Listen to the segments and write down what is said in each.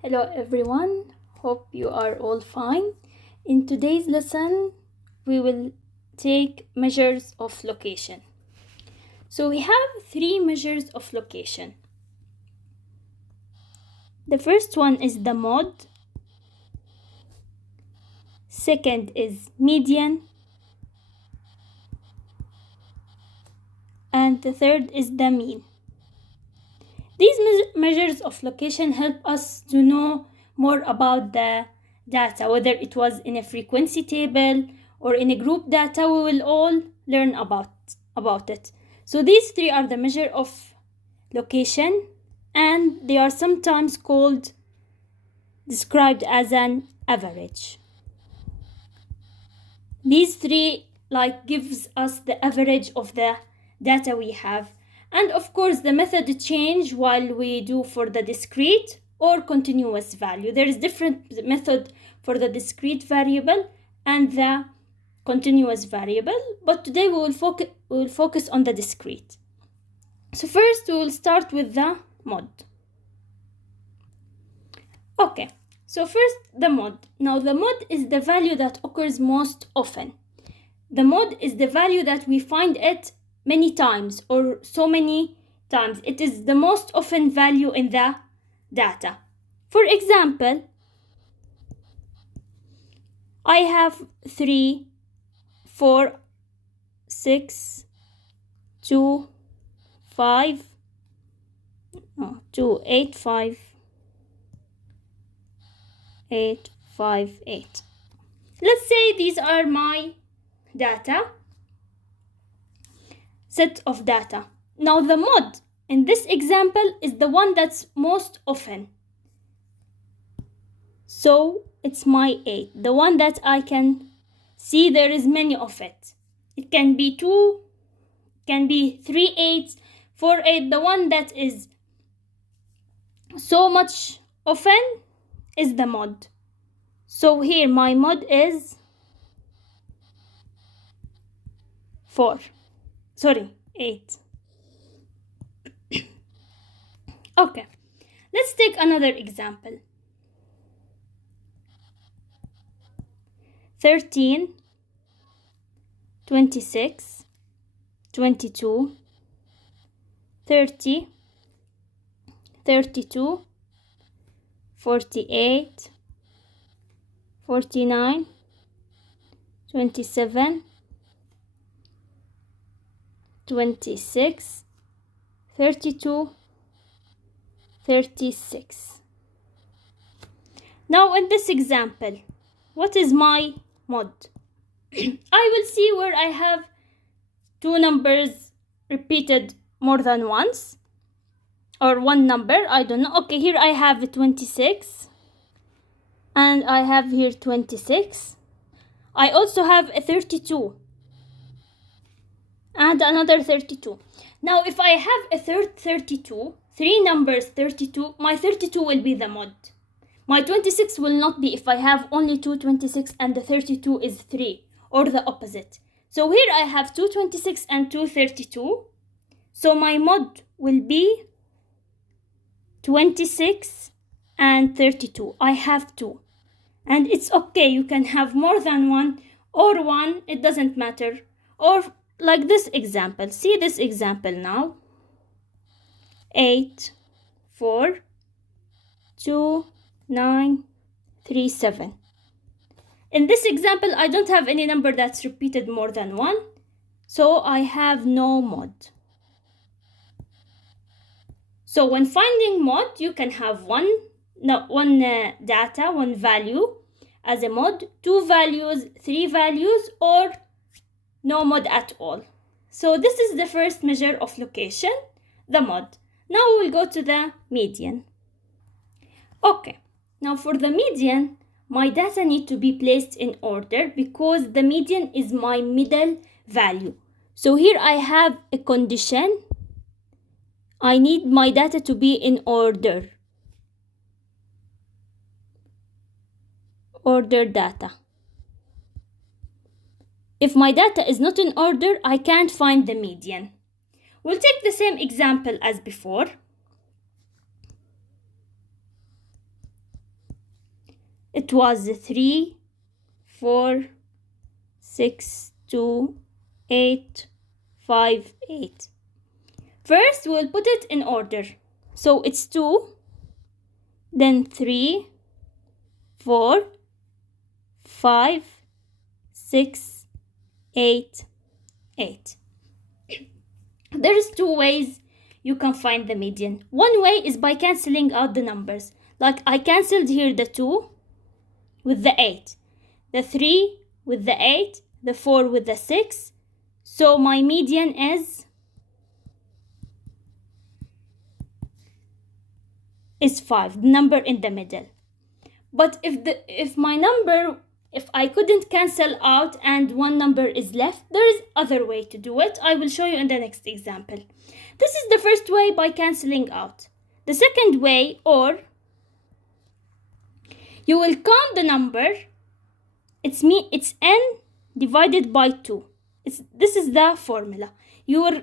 Hello everyone, hope you are all fine. In today's lesson, we will take measures of location. So we have three measures of location. The first one is the mode, second is median, and the third is the mean. These measures of location help us to know more about the data, whether it was in a frequency table or in a group data. We will all learn about it. So these three are the measure of location, and they are sometimes described as an average. These three gives us the average of the data we have. And of course, the method change while we do for the discrete or continuous value. There is different method for the discrete variable and the continuous variable, but today we will focus on the discrete. So first we will start with the mode. Okay, so first the mode. Now the mode is the value that occurs most often. The mode is the value that we find it many times or so many times. It is the most often value in the data. For example, I have 3, 4, 6, 2, 5, 2, 8, 5, 8, 5, 8. Let's say these are my data, set of data. Now the mode in this example is the one that's most often. So it's my 8, the one that I can see there is many of it. It can be 2, can be 3 8s, 4 8. The one that is so much often is the mode. So here my mode is 8. Okay, let's take another example. 13, 26, 22, 30, 32, 48, 49, 27, 26, 32, 36. Now in this example, what is my mode? I will see where I have two numbers repeated more than once, or one number, I don't know. Okay, here I have 26, and I have here 26. I also have a 32 and another 32. Now if I have a third 32, three numbers 32, my 32 will be the mode. My 26 will not be if I have only two 26 and the 32 is 3, or the opposite. So here I have two 26 and two 32. So my mode will be 26 and 32. I have 2. And it's okay, you can have more than one or one, it doesn't matter. Or like this example. See this example now. 8, 4, 2, 9, 3, 7. In this example, I don't have any number that's repeated more than one, so I have no mode. So when finding mode, you can have one data, one value as a mode, 2 values, 3 values, or no mode at all. So this is the first measure of location, the mode. Now we'll go to the median. Okay, now for the median, my data need to be placed in order because the median is my middle value. So here I have a condition. I need my data to be in order. Order data. If my data is not in order, I can't find the median. We'll take the same example as before. It was 3, 4, 6, 2, 8, 5, 8. First, we'll put it in order. So it's 2, then 3, 4, 5, 6, 8, 8. There's two ways you can find the median. One way is by cancelling out the numbers. Like I cancelled here the 2 with the 8, the 3 with the 8, the 4 with the 6. So my median is 5, the number in the middle. But if I couldn't cancel out and one number is left, there is other way to do it. I will show you in the next example. This is the first way, by cancelling out. The second way, or you will count the number. It's n divided by 2. This is the formula. You will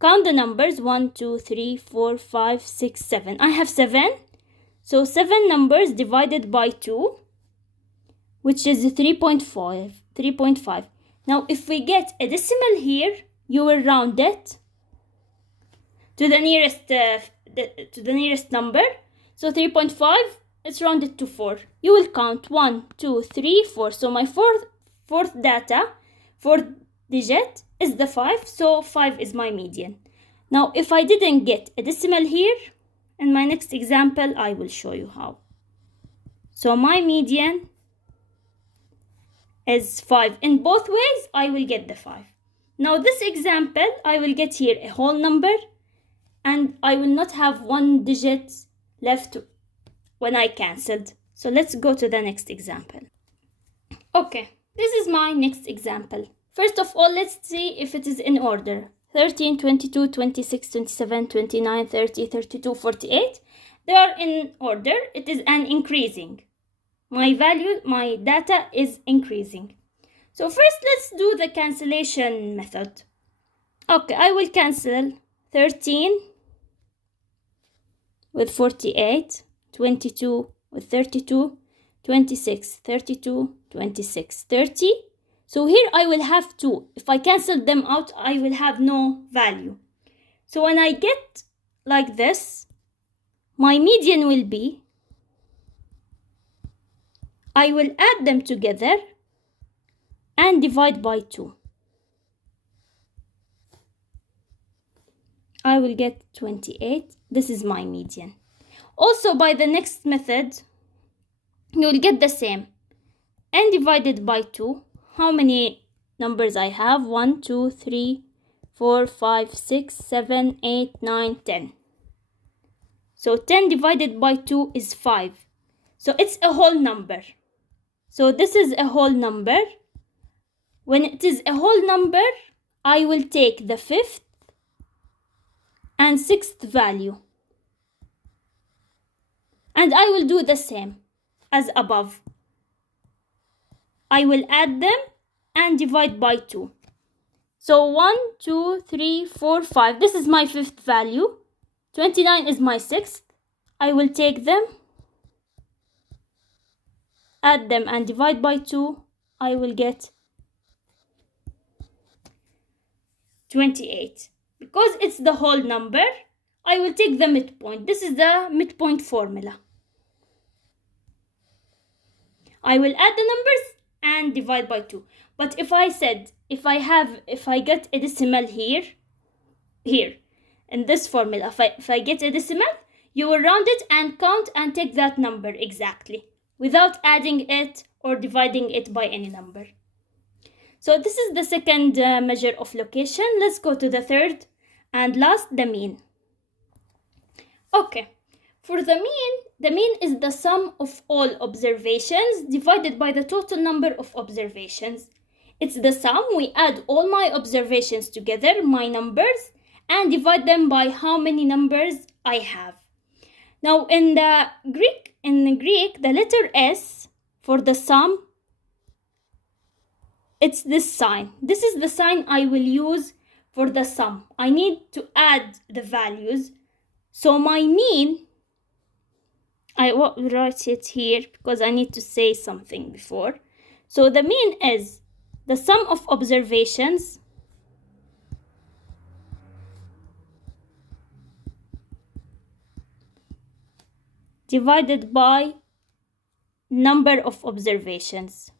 count the numbers 1, 2, 3, 4, 5, 6, 7. I have 7. So 7 numbers divided by 2, which is 3.5. 3.5. Now if we get a decimal here, you will round it to the nearest number. So 3.5, it's rounded to 4. You will count 1, 2, 3, 4. So my fourth digit is the 5. So 5 is my median. Now if I didn't get a decimal here, in my next example I will show you how. So my median is 5. In both ways I will get the 5. Now this example, I will get here a whole number and I will not have one digit left when I cancelled. So let's go to the next example. Okay, this is my next example. First of all, let's see if it is in order. 13, 22, 26, 27, 29, 30, 32, 48. They are in order. It is an increasing. My data is increasing. So first, let's do the cancellation method. Okay, I will cancel 13 with 48, 22 with 32, 26, 32, 26, 30. So here I will have 2. If I cancel them out, I will have no value. So when I get like this, my median will be, I will add them together and divide by 2. I will get 28. This is my median. Also, by the next method, you will get the same. N divided by 2. How many numbers I have? 1, 2, 3, 4, 5, 6, 7, 8, 9, 10. So 10 divided by 2 is 5. So it's a whole number. So this is a whole number. When it is a whole number, I will take the 5th and 6th value. And I will do the same as above. I will add them and divide by 2. So 1, 2, 3, 4, 5. This is my 5th value. 29 is my 6th. I will take them, add them and divide by 2. I will get 28. Because it's the whole number, I will take the midpoint. This is the midpoint formula. I will add the numbers and divide by 2. But if I get a decimal here, in this formula, if I get a decimal, you will round it and count and take that number exactly, without adding it or dividing it by any number. So this is the second measure of location. Let's go to the third and last, the mean. Okay, for the mean is the sum of all observations divided by the total number of observations. It's the sum. We add all my observations together, my numbers, and divide them by how many numbers I have. Now in Greek, the letter S for the sum, it's this sign. This is the sign I will use for the sum. I need to add the values. So my mean, I will write it here because I need to say something before. So the mean is the sum of observations divided by number of observations.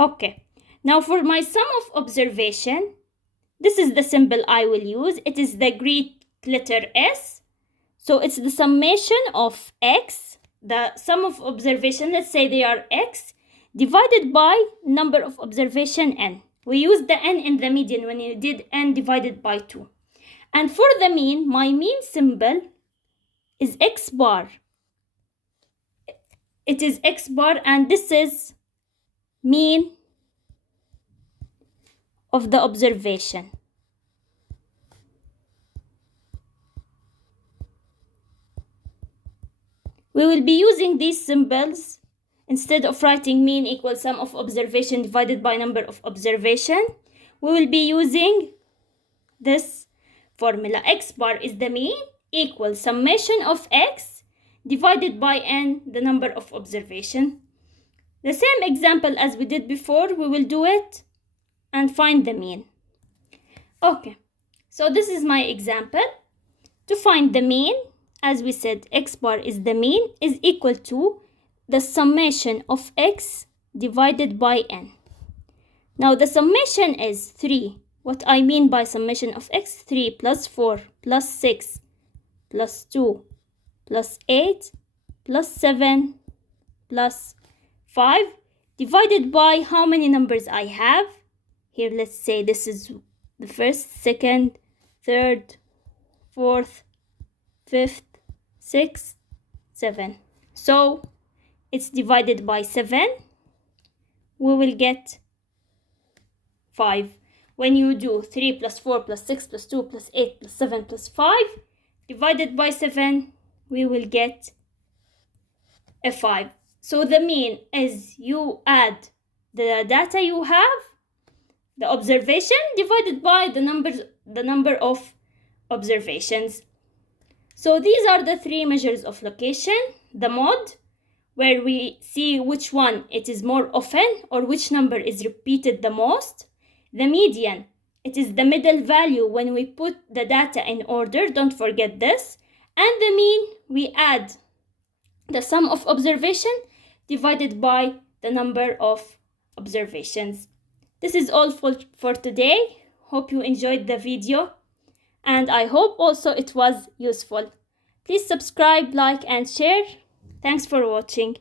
Okay, now for my sum of observation, this is the symbol I will use. It is the Greek letter S. So it's the summation of x, the sum of observation, let's say they are x, divided by number of observation n. We used the n in the median when you did n divided by 2. And for the mean, my mean symbol is x bar. It is x bar, and this is mean of the observation. We will be using these symbols instead of writing mean equals sum of observation divided by number of observation. We will be using this formula. X bar is the mean equals summation of x divided by n, the number of observation. The same example as we did before, we will do it and find the mean. Okay, so this is my example. To find the mean, as we said, x bar is the mean, is equal to the summation of x divided by n. Now the summation is 3. What I mean by summation of x, 3 plus 4 plus 6 plus 2 plus 8 plus 7 plus 5 divided by how many numbers I have. Here, let's say this is the first, second, third, fourth, fifth, 6, 7. So it's divided by 7. We will get 5. When you do 3 plus 4 plus 6 plus 2 plus 8 plus 7 plus 5 divided by 7, we will get a 5. So the mean is you add the data you have, the observation, divided by the number of observations. So these are the 3 measures of location: the mode, where we see which one it is more often or which number is repeated the most; the median, it is the middle value when we put the data in order, don't forget this; and the mean, we add the sum of observation divided by the number of observations. This is all for today. Hope you enjoyed the video, and I hope also it was useful. Please subscribe, like, and share. Thanks for watching.